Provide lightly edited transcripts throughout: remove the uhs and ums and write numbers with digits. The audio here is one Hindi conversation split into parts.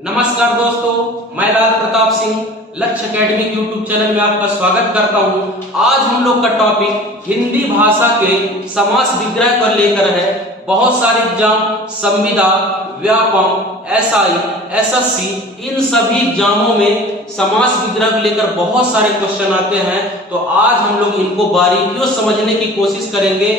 नमस्कार दोस्तों, मैं लाल प्रताप सिंह लक्ष्य एकेडमी यूट्यूब चैनल में आपका स्वागत करता हूं। आज हम लोग का टॉपिक हिंदी भाषा के समास विग्रह पर लेकर है। बहुत सारे एग्जाम संविदा, व्यापम, एसआई, एसएससी इन सभी एग्जामों में समास विग्रह को लेकर बहुत सारे क्वेश्चन आते हैं। तो आज हम लोग इनको बारीकियों समझने की कोशिश करेंगे।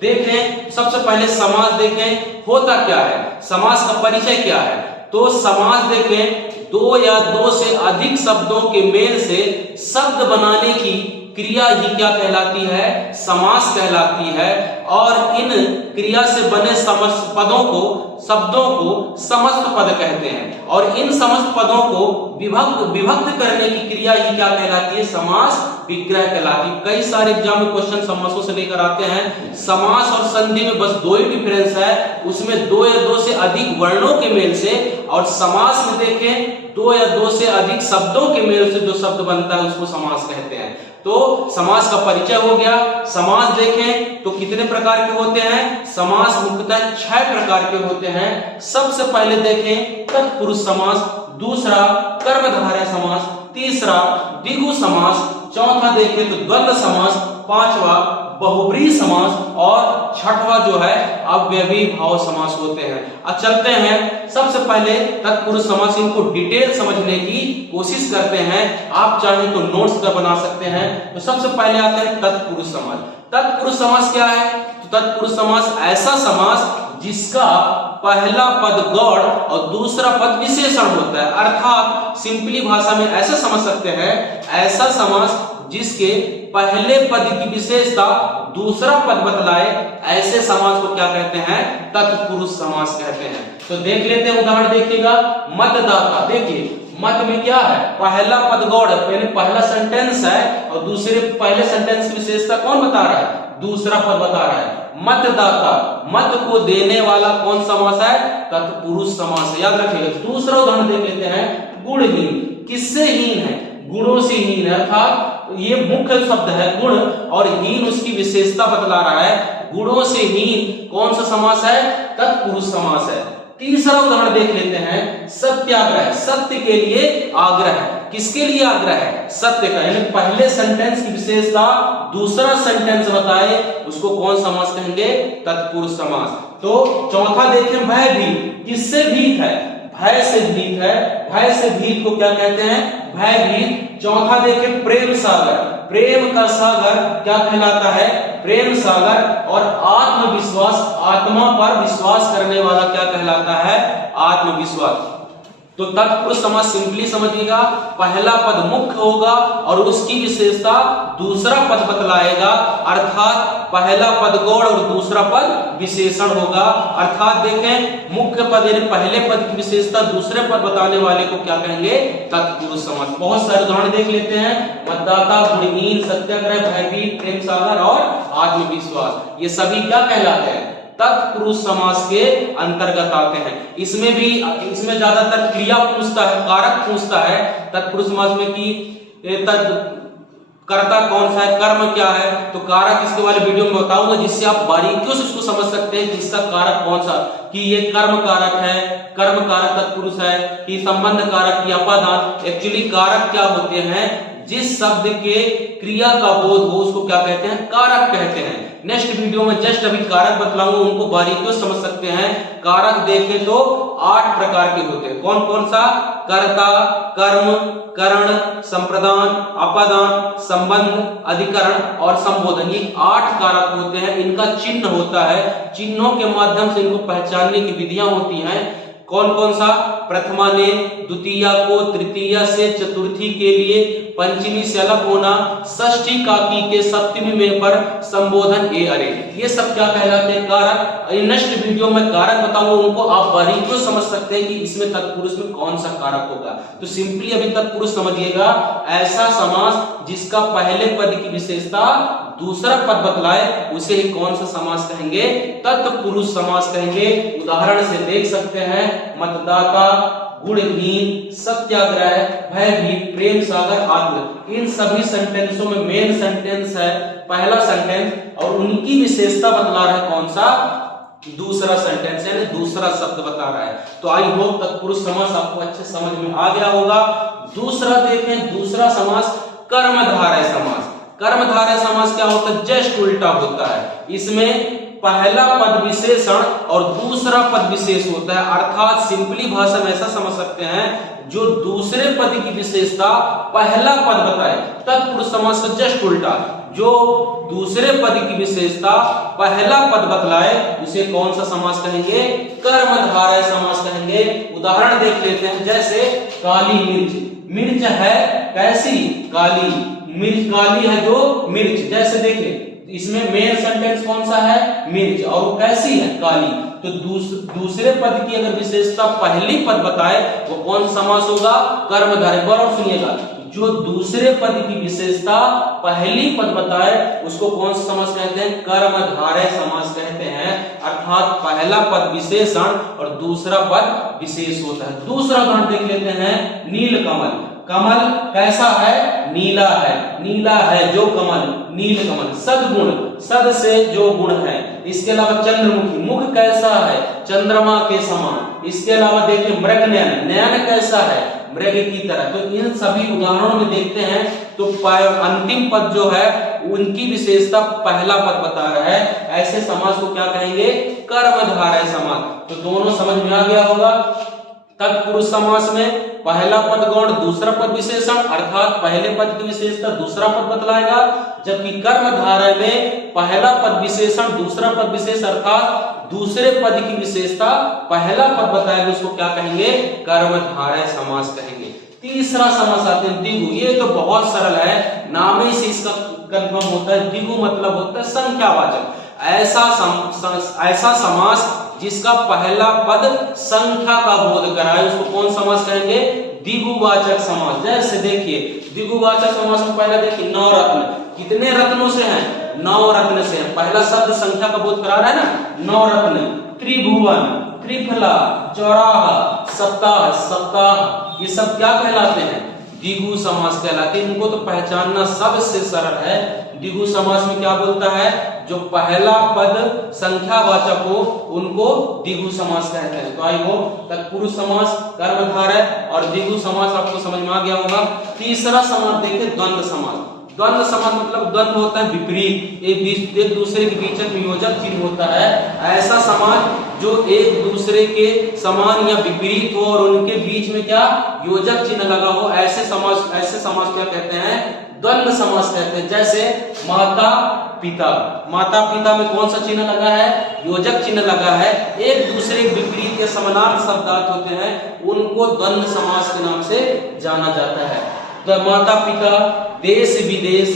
देखें, सबसे पहले समास देखें होता क्या है, समास का परिचय क्या है। तो समास देखें, दो या दो से अधिक शब्दों के मेल से शब्द बनाने की क्रिया ही क्या कहलाती है, समास कहलाती है। और इन क्रिया से बने समस्त पदों को, शब्दों को समस्त पद कहते हैं। और इन समस्त पदों को विभक्त करने की क्रिया ही क्या कहलाती है, समास विग्रह कहलाती है। कई सारे एग्जाम में क्वेश्चन समासों से लेकर आते हैं। समास और संधि में बस दो ही डिफरेंस है, उसमें दो या दो से अधिक वर्णों के मेल से, और समास में देखें दो या दो से अधिक शब्दों के मेल से जो शब्द बनता है उसको समास कहते हैं। तो समास का परिचय हो गया। समास देखें तो कितने प्रकार के होते हैं, समास मुख्यतः 6 प्रकार के होते हैं। सबसे पहले देखें तत्पुरुष समास, दूसरा कर्मधारय समास, तीसरा द्विगु समास, चौथा देखें तो द्वंद्व समास, पांचवा बहुब्रीहि समास और छठवां जो है अव्ययी भाव समास होते हैं। अब चलते हैं, सबसे पहले तत्पुरुष समास, इनको डिटेल समझने की कोशिश करते हैं। आप चाहें तो नोट्स का बना सकते हैं। तो सबसे पहले आते हैं तत्पुरुष समास। तत्पुरुष समास क्या है? तो तत्पुरुष समास ऐसा समास जिसका पहला पद गौड़ और दूसरा पद विशेषण होता है। अर्थात सिंपली भाषा में ऐसा समझ सकते हैं, ऐसा समास जिसके पहले पद की विशेषता दूसरा पद बतलाए, ऐसे समास को क्या कहते हैं, तत्पुरुष समास कहते हैं। तो देख लेते हैं, उदाहरण देखिएगा। मतदाता, देखिए मत में क्या है, पहला पद गौड़, पहला सेंटेंस है और दूसरे पहले सेंटेंस की विशेषता कौन बता रहा है, दूसरा पद बता रहा है। मतदाता, मत को देने वाला कौन समास है, तत्पुरुष समास है, याद रखिएगा। दूसरा उदाहरण देख लेते हैं, गुणहीन, किससे हीन है, गुणों से हीन है। अर्थात ये मुख्य शब्द है गुण और हीन उसकी विशेषता बतला रहा है। गुणों से हीन कौन सा समास है, तत्पुरुष समास है। तीसरा उदाहरण देख लेते हैं, सत्याग्रह, सत्य के लिए आग्रह है। किसके लिए आग्रह है, सत्य का, यानी पहले सेंटेंस की विशेषता दूसरा सेंटेंस बताए, उसको कौन समास कहेंगे, तत्पुरुष समास। तो चौथा देखें, भयभीत, किससे भीत है, भय से भीत है। भय से भीत को क्या कहते हैं, भयभीत। चौथा देखें प्रेम सागर, प्रेम का सागर क्या कहलाता है, प्रेम सागर। और आत्मविश्वास, आत्मा पर विश्वास करने वाला क्या कहलाता है, आत्मविश्वास। तो तत्पुरुष समास सिंपली समझिएगा, पहला पद मुख्य होगा और उसकी विशेषता दूसरा पद बतलाएगा। अर्थात पहला पद गौड़ और दूसरा पद विशेषण होगा। अर्थात देखें, मुख्य पद यानी पहले पद की विशेषता दूसरे पद बताने वाले को क्या कहेंगे, तत्पुरुष समास। बहुत सारे उदाहरण देख लेते हैं, मतदाता, गुणहीन, सत्याग्रह, भयभीत, प्रेम सागर और आत्मविश्वास, ये सभी क्या कहलाते हैं, तत्पुरुष समास के अंतर्गत आते हैं। इसमें ज्यादातर क्रिया पूछता है, कारक पूछता है तत्पुरुष समास में कि कर्ता कौन सा है, कर्म क्या है। तो कारक इसके वाले वीडियो में बताऊंगा, जिससे आप बारीकियों से उसको समझ सकते हैं कि इसका कारक कौन सा, कि ये कर्म कारक है, कर्म कारक तत्पुरुष है, कि संबंध कारक, की अपादान। एक्चुअली कारक क्या होते हैं, जिस शब्द के क्रिया का बोध हो उसको क्या कहते हैं, कारक कहते हैं। नेक्स्ट वीडियो में जस्ट अभी कारक बतलाऊंगा, उनको बारीकियों समझ सकते हैं। कारक देखें तो 8 प्रकार के होते हैं। कौन कौन सा, कर्ता, कर्म, करण, संप्रदान, अपादान, संबंध, अधिकरण और संबोधन, ये 8 कारक होते हैं। इनका चिन्ह होता है, चिन्हों के माध्यम से इनको पहचानने की विधियां होती हैं। कौन कौन सा, प्रथमा ने द्वितीया को तृतीया से चतुर्थी के लिए, पंचमी से अलग होना, षष्ठी काकी के सप्तमी में पर संबोधन ए अरे, ये सब क्या कहलाते हैं, कारक। नेक्स्ट वीडियो में कारक बताऊंगा, उनको आप बारीकियों समझ सकते हैं कि इसमें तत्पुरुष में कौन सा कारक होगा। तो सिंपली अभी तत्पुरुष समझिएगा, ऐसा समास जिसका पहले पद की विशेषता दूसरा पद बतलाए, उसे ही कौन सा समास कहेंगे, तत्पुरुष समास कहेंगे। उदाहरण से देख सकते हैं, मतदाता, गुणहीन, सत्याग्रह, भयभीत, प्रेम सागर, आत्म। इन सभी सेंटेंसों में मेन सेंटेंस है पहला सेंटेंस और उनकी विशेषता बतला रहा है कौन सा, दूसरा सेंटेंस यानी दूसरा शब्द बता रहा है। तो आई होप तत्पुरुष समास आपको अच्छे समझ में आ गया होगा। दूसरा देखें, दूसरा समास कर्मधारय समास। कर्मधारय समास क्या होता है? जस्ट उल्टा होता है। इसमें पहला पद विशेषण और दूसरा पद विशेष होता है, अर्थात सिंपली भाषा में ऐसा समझ सकते हैं, जो दूसरे पद की विशेषता पहला पद बताए। तत्पुरुष समास का जस्ट उल्टा, जो दूसरे पद की विशेषता पहला पद बतलाए उसे कौन सा समास कहेंगे? कर्मधारय समास कहेंगे। उदाहरण देख लेते हैं, जैसे काली मिर्च। मिर्च है कैसी? काली। मिर्च काली है जो मिर्च। जैसे देखिए इसमें मेन सेंटेंस कौन सा है? मिर्च, और वो कैसी है? काली। तो दूसरे पद की अगर विशेषता पहली पद बताए वो कौन समास होगा? कर्मधारय। गौर सुनिएगा, जो दूसरे पद की विशेषता पहली पद बताए उसको कौन सा समास कहते हैं? कर्मधारय समास कहते हैं। अर्थात पहला पद विशेषण और दूसरा पद विशेष होता है। दूसरा उदाहरण देख लेते हैं, नीलकमल। कमल कैसा है? नीला है। नीला है जो कमल, नीलकमल। सद्गुण, सद से जो गुण है। इसके अलावा चंद्रमुखी, मुख कैसा है? चंद्रमा के समान। इसके अलावा देखिए मृगनयन, नयन कैसा है? मृग की तरह। तो इन सभी उदाहरणों में देखते हैं तो अंतिम पद जो है उनकी विशेषता पहला पद बता रहा है। ऐसे समास को क्या कहेंगे? कर्मधारय समास। तो दोनों समझ में आ गया होगा। तत्पुरुष समास में पहला पद गौण, दूसरा पद विशेषण, अर्थात पहले पद की विशेषता दूसरा पद बतलाएगा। जबकि कर्मधारय में पहला पद विशेषण, दूसरा पद विशेष, अर्थात दूसरे पद की विशेषता पहला पद बताएगा, उसको क्या कहेंगे? कर्मधारय समास कहेंगे। तीसरा समास आते हैं द्विगु। ये तो बहुत सरल है, नाम ही से इसका कंफर्म होता है। द्विगु मतलब होता है संख्यावाचक। ऐसा समास जिसका पहला पद संख्या का बोध कराए उसको कौन समास कहेंगे? द्विगुवाचक समास। जैसे देखिए द्विगुवाचक समास में पहला देखिए नवरत्न। कितने रत्नों से हैं? 9 रत्न से हैं। पहला शब्द संख्या का बोध करा रहा है ना, 9 रत्न। त्रिभुवन, त्रिफला, चौराहा, सप्ताह, सप्ताह, ये सब क्या कहलाते हैं? द्विगु समास कहलाते हैं। इनको तो पहचानना सबसे सरल है। द्विगु समास में क्या बोलता है? जो पहला पद संख्यावाचक हो उनको द्विगु समास कहते हैं। तो आई होप तत्पुरुष समास, कर्मधारय और द्विगु समास आपको समझ में आ गया होगा। तीसरा समास देखिए द्वंद्व समास। द्वंद्व समास मतलब द्वंद्व होता है विपरीत, एक दूसरे के बीच में वियोजक चिन्ह होता है। ऐसा समास जो एक दूसरे के समान या विपरीत हो और उनके बीच में क्या योजक चिन्ह लगा हो, ऐसे समास क्या कहते हैं? द्वंद्व समास कहते हैं। जैसे माता पिता। माता पिता में कौन सा चिन्ह लगा है? योजक चिन्ह लगा है। एक दूसरे के विपरीत या समानार्थी शब्दार्थ होते हैं, उनको द्वंद्व समास के नाम से जाना जाता है। तो माता पिता, देश विदेश,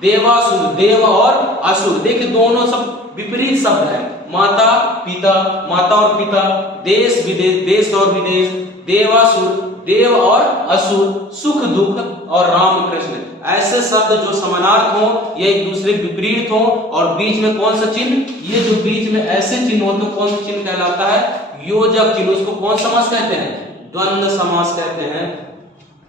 देवासुर, देव और असुर, देखिए दोनों सब विपरीत शब्द है। माता पिता, माता और पिता, देश विदेश, देश और विदेश, देवासुर, देव और असुर, सुख दुख और राम कृष्ण। ऐसे शब्द जो समानार्थ हो या एक दूसरे विपरीत हो और बीच में कौन सा चिन्ह, ये जो बीच में ऐसे चिन्ह हो तो कौन सा चिन्ह कहलाता है? योजक चिन्ह। उसको कौन समास कहते हैं? द्वंद्व समास कहते हैं।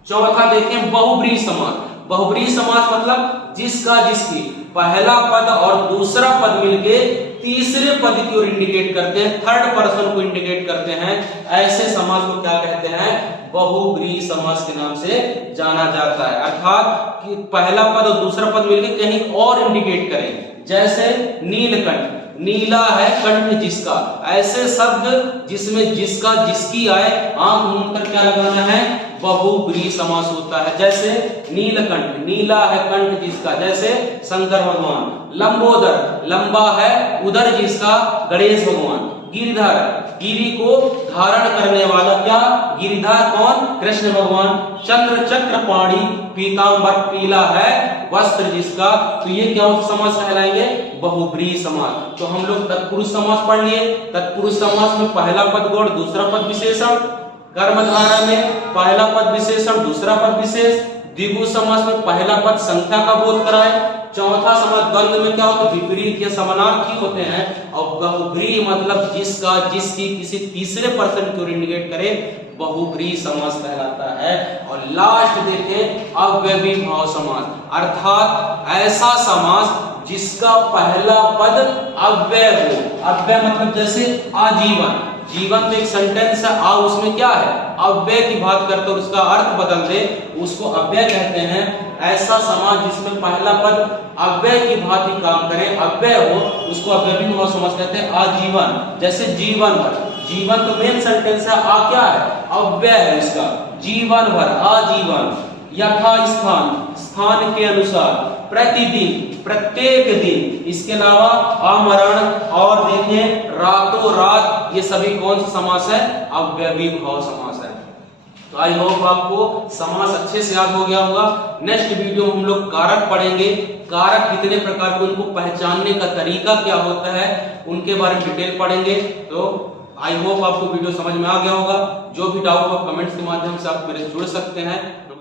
चौथा देखें बहुब्रीहि समास। बहुब्रीहि समास मतलब जिसका जिसकी पहला पद और दूसरा पद मिलके तीसरे पद की ओर इंडिकेट करते हैं, थर्ड पर्सन को इंडिकेट करते हैं। ऐसे समास को क्या कहते हैं? बहुब्रीहि समास के नाम से जाना जाता है। अर्थात कि पहला पद और दूसरा पद मिलके कहीं और इंडिकेट करें। जैसे नीलकंठ, नीला है कंठ जिसका। ऐसे शब्द जिसमें जिसका जिसकी आए, आंख मूंद कर क्या लगाना है? बहुब्रीहि समास होता है। जैसे नीलकंठ, नीला है कंठ जिसका, जैसे शंकर भगवान। लंबोदर, लंबा है उदर जिसका, गणेश भगवान। गिरिधर, गिरि को धारण करने वाला, क्या? गिरिधर कौन? कृष्ण भगवान। चंद्र चक्रपाणी, पीतांबर, पीला है वस्त्र जिसका। तो ये क्या समास कहलाएंगे? बहुब्रीहि समास। तो हम लोग तत्पुरुष समास पढ़ लिए। तत्पुरुष समास में पहला पद गौण, दूसरा पद विशेषण। कर्मधारय में पहला पद विशेषण, दूसरा पद विशेष। द्विगु समास में पहला पद संख्या का बोध कराए। चौथा समास द्वंद्व में क्या होता है? विपरीत या समानार्थी होते हैं। और बहुब्रीहि मतलब जिसका जिसकी किसी तीसरे पर्सन को इंडिकेट करे, बहुब्रीहि समास कहलाता है। और लास्ट देखें अव्ययीभाव समास, अर्थात ऐसा समास जिसका पहला पद अव्यय हो। अव्यय मतलब जैसे आजीवन, जीवन में एक सेंटेंस है, आ उसमें क्या है, अव्यय की बात करते और उसका अर्थ बदल दे, उसको अव्यय कहते हैं। ऐसा समास जिसमें पहला पद अव्यय की भांति काम करे, अव्यय हो, उसको अव्ययी भाव समास कहते हैं। आजीवन जैसे जीवन भर, जीवन तो मेन सेंटेंस है, आ क्या है, अव्यय है इसका, जीवन भर, आजीवन। यथा स्थान, स्थान के अनुसार, प्रतिदिन, प्रत्येक दिन, इसके अलावा आमरण और देखें रातों रात, ये सभी कौन सा समास है, अव्ययी भाव समास है। तो आई होप आपको समास अच्छे से याद हो गया होगा। नेक्स्ट वीडियो में हम लोग कारक पढ़ेंगे, कारक कितने प्रकार के, उनको पहचानने का तरीका क्या होता है, उनके बारे में डिटेल पढ़ेंगे। तो आई होप आपको वीडियो समझ में आ गया होगा। जो भी डाउट हो कमेंट्स के माध्यम से आप मेरे से जुड़ सकते हैं।